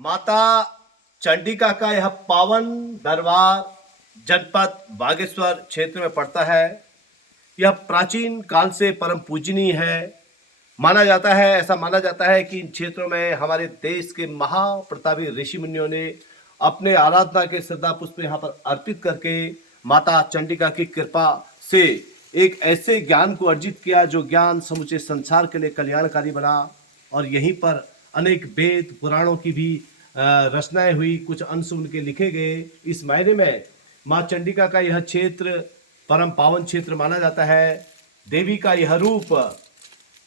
माता चंडिका का यह पावन दरबार जनपद बागेश्वर क्षेत्र में पड़ता है। यह प्राचीन काल से परम पूजनीय है। ऐसा माना जाता है कि इन क्षेत्रों में हमारे देश के महाप्रतापी ऋषि मुनियों ने अपने आराधना के श्रद्धा पुष्प यहाँ पर अर्पित करके माता चंडिका की कृपा से एक ऐसे ज्ञान को अर्जित किया जो ज्ञान समूचे संसार के लिए कल्याणकारी बना। और यहीं पर अनेक वेद पुराणों की भी रचनाएं हुई, कुछ अंश उनके लिखे गए। इस मायने में माँ चंडिका का यह क्षेत्र परम पावन क्षेत्र माना जाता है। देवी का यह रूप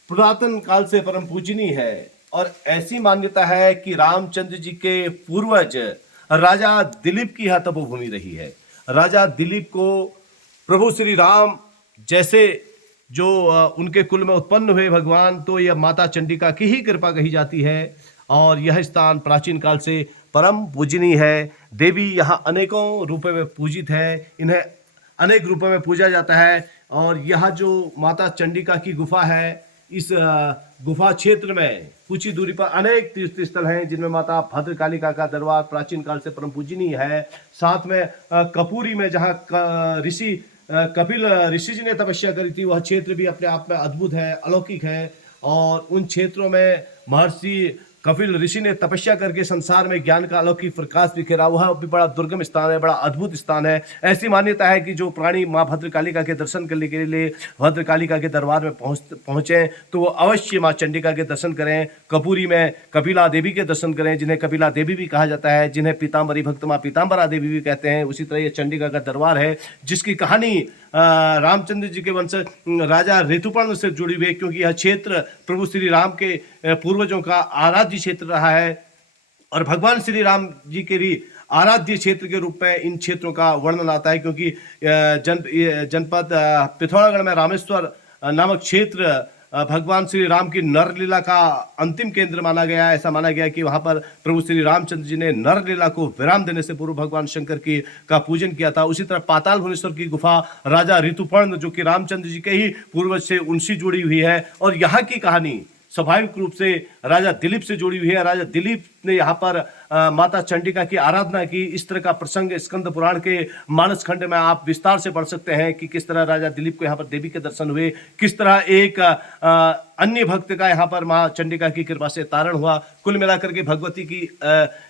पुरातन काल से परम पूजनीय है और ऐसी मान्यता है कि रामचंद्र जी के पूर्वज राजा दिलीप की यह तपोभूमि रही है। राजा दिलीप को प्रभु श्री राम जैसे जो उनके कुल में उत्पन्न हुए भगवान, तो यह माता चंडिका की ही कृपा कही जाती है और यह स्थान प्राचीन काल से परम पूजनीय है। देवी यहाँ अनेकों रूपों में पूजित है, इन्हें अनेक रूपों में पूजा जाता है। और यह जो माता चंडिका की गुफा है, इस गुफा क्षेत्र में कुछ ही दूरी पर अनेक तीर्थ स्थल हैं जिनमें माता भद्रकालिका का दरबार प्राचीन काल से परम पूजनीय है। साथ में कपूरी में जहाँ ऋषि कपिल ऋषि जी ने तपस्या करी थी, वह क्षेत्र भी अपने आप में अद्भुत है, अलौकिक है। और उन क्षेत्रों में महर्षि कपिल ऋषि ने तपस्या करके संसार में ज्ञान का अलौकिक प्रकाश बिखेरा, वह भी बड़ा दुर्गम स्थान है, बड़ा अद्भुत स्थान है। ऐसी मान्यता है कि जो प्राणी माँ भद्रकालिका के दर्शन करने के लिए भद्रकालिका के दरबार में पहुँचे तो वो अवश्य माँ चंडिका के दर्शन करें। कपूरी में कपिला देवी के दर्शन करें, जिन्हें कपिला देवी भी कहा जाता है, जिन्हें पीताम्बरी भक्त माँ पीताम्बरा देवी भी कहते हैं। उसी तरह ये चंडिका का दरबार है जिसकी कहानी रामचंद्र जी के वंश राजा ऋतुपर्ण से जुड़ी हुई है, क्योंकि यह क्षेत्र प्रभु श्री राम के पूर्वजों का आराध्य क्षेत्र रहा है और भगवान श्री राम जी के भी आराध्य क्षेत्र के रूप में इन क्षेत्रों का वर्णन आता है। क्योंकि जनपद पिथौरागढ़ में रामेश्वर नामक क्षेत्र भगवान श्री राम की नरलीला का अंतिम केंद्र माना गया है। ऐसा माना गया कि वहां पर प्रभु श्री रामचंद्र जी ने नरलीला को विराम देने से पूर्व भगवान शंकर की का पूजन किया था। उसी तरह पाताल भुवनेश्वर की गुफा राजा ऋतुपर्ण, जो कि रामचंद्र जी के ही पूर्वज से उनसे जुड़ी हुई है और यहाँ की कहानी स्वाभाविक रूप से राजा दिलीप से जुड़ी हुई है। राजा दिलीप ने यहाँ पर माता चंडिका की आराधना की। इस तरह का प्रसंग स्कंद पुराण के मानस खंड में आप विस्तार से पढ़ सकते हैं कि किस तरह राजा दिलीप को यहाँ पर देवी के दर्शन हुए, किस तरह एक अन्य भक्त का यहाँ पर माँ चंडिका की कृपा से तारण हुआ। कुल मिलाकर के भगवती की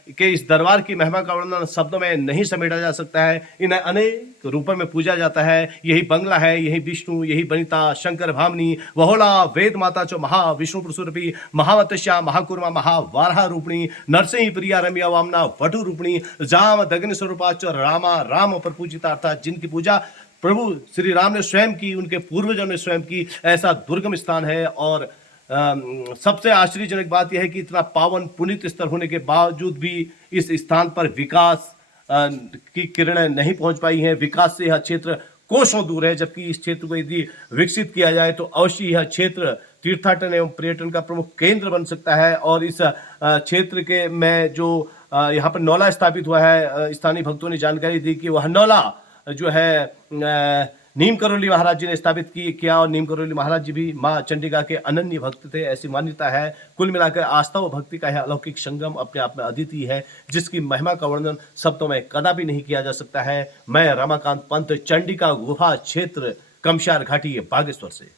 के इस दरबार की महिमा का वर्णन शब्दों में नहीं समेटा जा सकता है। इन्हें अनेक रूपों में पूजा जाता है। यही बंगला है, यही विष्णु, यही बनिता, शंकर भामनी, वहोला, वेद माता चो महा विष्णु प्रसुरपी, महावतस्या, महाकुर्मा, महावारहा रूपिणी, नरसिंह प्रिया रम्या वामना वटु रूपिणी, जाम दग्न स्वरूपाच रामा राम पर पूजिता, अर्थात जिनकी पूजा प्रभु श्री राम ने स्वयं की, उनके पूर्वजों ने स्वयं की, ऐसा दुर्गम स्थान है। और सबसे आश्चर्यजनक बात यह है कि इतना पावन पुनीत स्थल होने के बावजूद भी इस स्थान पर विकास की किरणें नहीं पहुंच पाई हैं। विकास से यह क्षेत्र कोसों दूर है, जबकि इस क्षेत्र को यदि विकसित किया जाए तो अवश्य यह क्षेत्र तीर्थाटन एवं पर्यटन का प्रमुख केंद्र बन सकता है। और इस क्षेत्र के में जो यहाँ पर नौला स्थापित हुआ है, स्थानीय भक्तों ने जानकारी दी कि वह नौला जो है नीम करोली महाराज जी ने स्थापित किया और नीम करोली महाराज जी भी माँ चंडिका के अनन्य भक्त थे, ऐसी मान्यता है। कुल मिलाकर आस्था व भक्ति का यह अलौकिक संगम अपने आप में अद्वितीय है, जिसकी महिमा का वर्णन शब्दों में कदापि नहीं किया जा सकता है। मैं रमाकांत पंत, चंडिका गुफा क्षेत्र, कमशार घाटी, बागेश्वर से।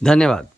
धन्यवाद।